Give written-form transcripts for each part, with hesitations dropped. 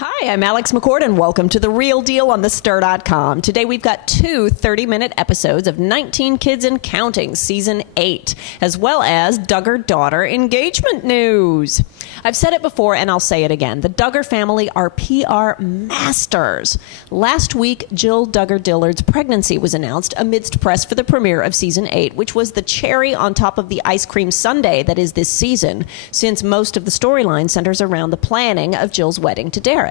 Hi, I'm Alex McCord, and welcome to The Real Deal on thestir.com. Today we've got two 30-minute episodes of 19 Kids and Counting, Season 8, as well as Duggar-daughter engagement news. I've said it before, and I'll say it again. The Duggar family are PR masters. Last week, Jill Duggar-Dillard's pregnancy was announced amidst press for the premiere of Season 8, which was the cherry on top of the ice cream sundae that is this season, since most of the storyline centers around the planning of Jill's wedding to Derek.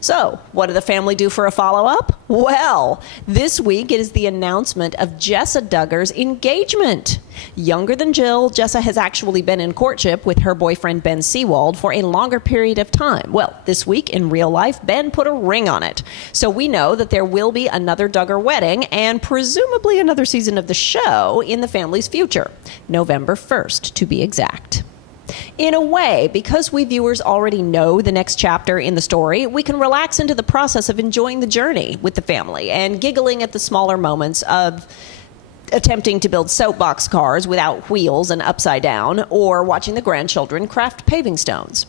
So, what did the family do for a follow-up? Well, this week it is the announcement of Jessa Duggar's engagement. Younger than Jill, Jessa has actually been in courtship with her boyfriend Ben Seawald for a longer period of time. Well, this week in real life, Ben put a ring on it. So we know that there will be another Duggar wedding and presumably another season of the show in the family's future. November 1st, to be exact. In a way, because we viewers already know the next chapter in the story, we can relax into the process of enjoying the journey with the family and giggling at the smaller moments of attempting to build soapbox cars without wheels and upside down, or watching the grandchildren craft paving stones.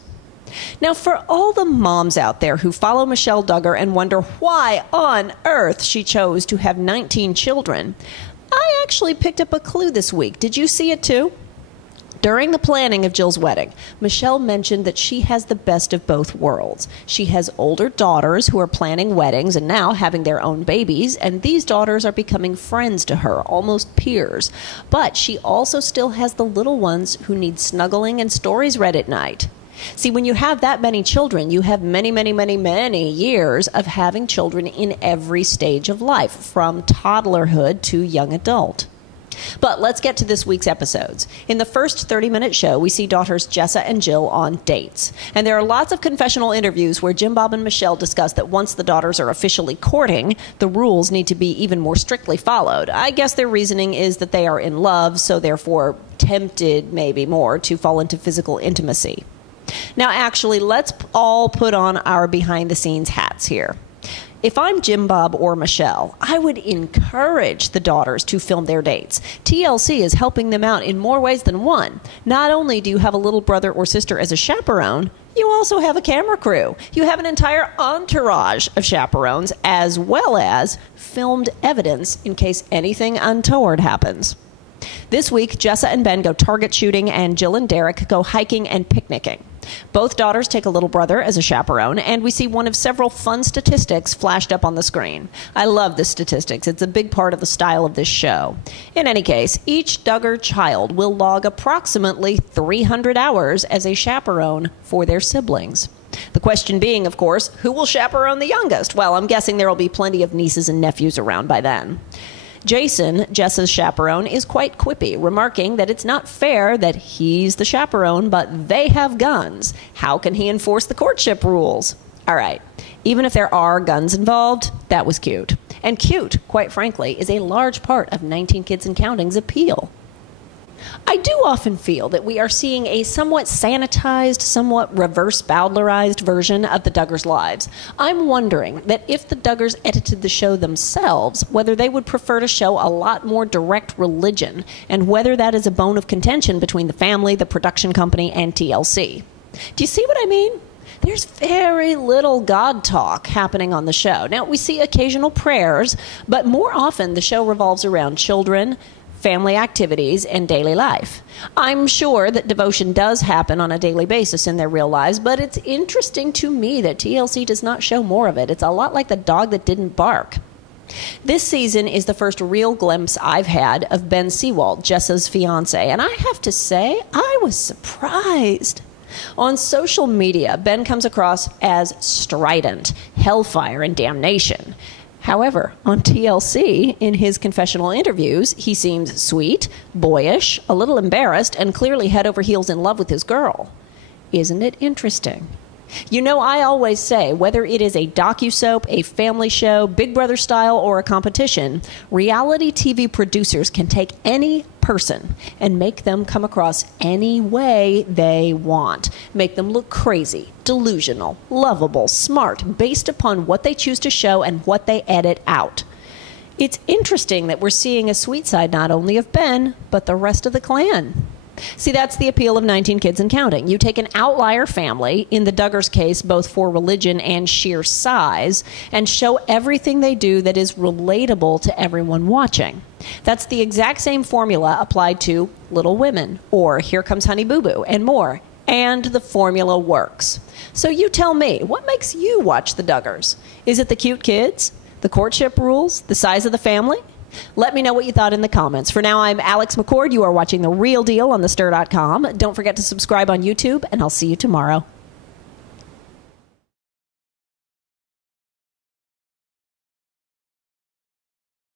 Now, for all the moms out there who follow Michelle Duggar and wonder why on earth she chose to have 19 children, I actually picked up a clue this week. Did you see it too? During the planning of Jill's wedding, Michelle mentioned that she has the best of both worlds. She has older daughters who are planning weddings and now having their own babies, and these daughters are becoming friends to her, almost peers. But she also still has the little ones who need snuggling and stories read at night. See, when you have that many children, you have many, many, many, many years of having children in every stage of life, from toddlerhood to young adult. But let's get to this week's episodes. In the first 30-minute show, we see daughters Jessa and Jill on dates. And there are lots of confessional interviews where Jim Bob and Michelle discuss that once the daughters are officially courting, the rules need to be even more strictly followed. I guess their reasoning is that they are in love, so therefore tempted, maybe more, to fall into physical intimacy. Now, actually, let's all put on our behind-the-scenes hats here. If I'm Jim Bob or Michelle, I would encourage the daughters to film their dates. TLC is helping them out in more ways than one. Not only do you have a little brother or sister as a chaperone, you also have a camera crew. You have an entire entourage of chaperones, as well as filmed evidence in case anything untoward happens. This week, Jessa and Ben go target shooting, and Jill and Derek go hiking and picnicking. Both daughters take a little brother as a chaperone, and we see one of several fun statistics flashed up on the screen. I love the statistics. It's a big part of the style of this show. In any case, each Duggar child will log approximately 300 hours as a chaperone for their siblings. The question being, of course, who will chaperone the youngest? Well, I'm guessing there will be plenty of nieces and nephews around by then. Jason, Jessa's chaperone, is quite quippy, remarking that it's not fair that he's the chaperone, but they have guns. How can he enforce the courtship rules? All right, even if there are guns involved, that was cute. And cute, quite frankly, is a large part of 19 Kids and Counting's appeal. I do often feel that we are seeing a somewhat sanitized, somewhat reverse Bowdlerized version of the Duggars' lives. I'm wondering that if the Duggars edited the show themselves, whether they would prefer to show a lot more direct religion, and whether that is a bone of contention between the family, the production company, and TLC. Do you see what I mean? There's very little God talk happening on the show. Now, we see occasional prayers, but more often the show revolves around children, family activities, and daily life. I'm sure that devotion does happen on a daily basis in their real lives, but it's interesting to me that TLC does not show more of it. It's a lot like the dog that didn't bark. This season is the first real glimpse I've had of Ben Seawald, Jessa's fiancé, and I have to say, I was surprised. On social media, Ben comes across as strident, hellfire, and damnation. However, on TLC, in his confessional interviews, he seems sweet, boyish, a little embarrassed, and clearly head over heels in love with his girl. Isn't it interesting? You know, I always say, whether it is a docusoap, a family show, Big Brother style, or a competition, reality TV producers can take any person and make them come across any way they want. Make them look crazy, delusional, lovable, smart, based upon what they choose to show and what they edit out. It's interesting that we're seeing a sweet side not only of Ben, but the rest of the clan. See, that's the appeal of 19 Kids and Counting. You take an outlier family, in the Duggars' case, both for religion and sheer size, and show everything they do that is relatable to everyone watching. That's the exact same formula applied to Little Women, or Here Comes Honey Boo Boo, and more. And the formula works. So you tell me, what makes you watch the Duggars? Is it the cute kids? The courtship rules? The size of the family? Let me know what you thought in the comments. For now, I'm Alex McCord. You are watching The Real Deal on thestir.com. Don't forget to subscribe on YouTube, and I'll see you tomorrow.